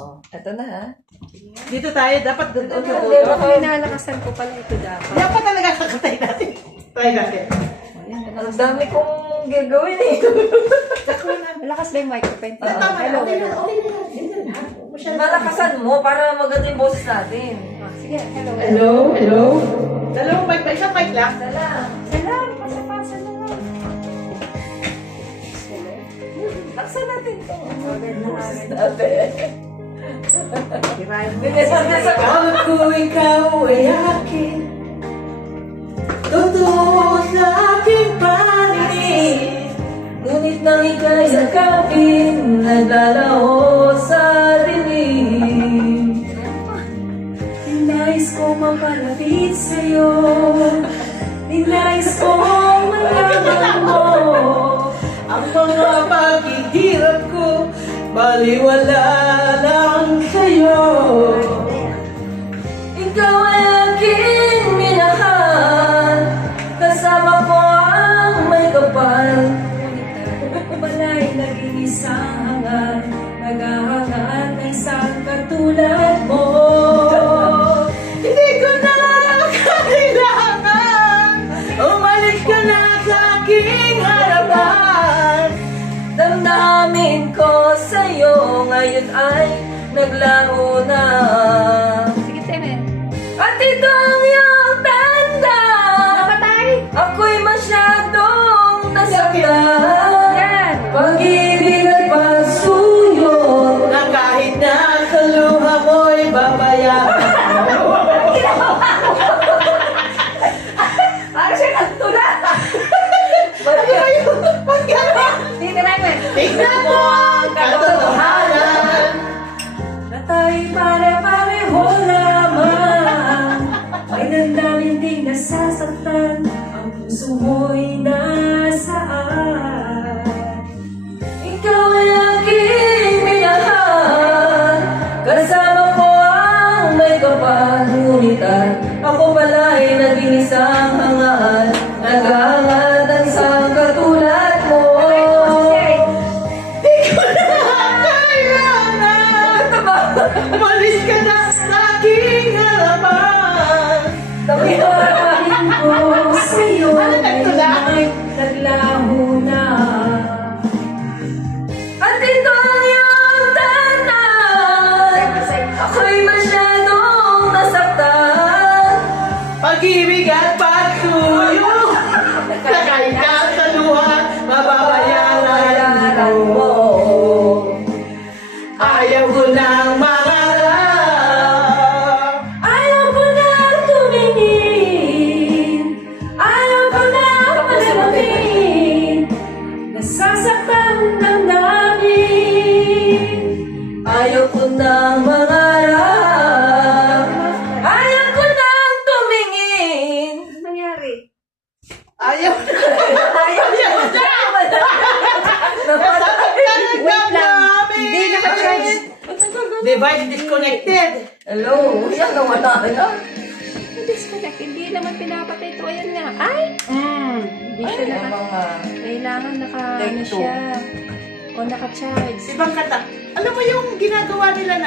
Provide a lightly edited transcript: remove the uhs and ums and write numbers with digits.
Oh, eto na ha. Dito tayo, dapat doon. Hindi, baka Pinalakasan ko pala ito dapat. Dapat talaga kakatay natin. Try natin. Ayan, ang dami kong gagawin eh. malakas ba yung microphone? Tama na, Hello, okay hello. na, okay na. Ganyan, ha? Masyado. Malakasan mo para maganda yung boses natin. Ah, sige, hello. Hello, hello. Dalawang mic ba? Isang mic lang? Dala. Salam, pasa-pasa na lang. Laksan natin ito. Maganda. Natin. Diba? Sa Ako ikaw ay akin. Totoo sa aking panig. ngunit nang ika'y sakapin, naglalaho sa dilim. Ninais ko mapalapit sa'yo. Ninais ko malaman mo. Ang mga paghihirap ko, baliwala lang sa'yo. Ikaw ay aking minahal, kasama ko ang may kapal. Balay naging isang hangal, naghahangat na isang katulad mo. Hindi ko na kailangan. Umalis ka na sa aking harapan. Damdamin ko sa'yo ngayon ay naglaho na. Sige, Temen. At ito ang iyong tanda, Napatay! ako'y masyadong nasaktan. Yan! Pag-ibig at pagsuyo, Na kahit na sa luha mo'y babayaran. ano siya nagtula? Dito na yun. Tingnan mo ang katotohanan. Na tayo'y pare-pareho lamang. May damdamin ding nasasaktan. Ang puso mo'y nasaan. Ikaw ay aking minahal, kasama ko ang may kapal. Ngunit ako pala'y naging isang hangal, naghahangat ang isang katulad mo. Di ko na kailangan. Umalis ka na sa aking harapan. Pagkakalin ko sa'yo Ano nagtula? ay naglaho na. At ito ang iyong tanay, ako'y masyadong nasaktan. Pag-ibig at pagsuyo. Na kahit na sa luha, mababayaran mo. Ayaw ko nang mangarap. Ayaw ko na tumingin. Ayaw ko na palalamin. Nasasaktan ng namin. Ayaw ko nang mangarap, ayaw ko nang tumingin. Ano nangyari? Ayaw na. Ayaw ko Wait lang. Hindi naka-charge. Device disconnected. Hello, siya nawala na. Disconnect. Hindi naman pinapatay ito. Ayan nga. Ay! Hindi siya Ay, naka... mga Kailangan naka... Take Ano two. siya? O naka-charge. Ibang kata. Alam mo yung ginagawa nila na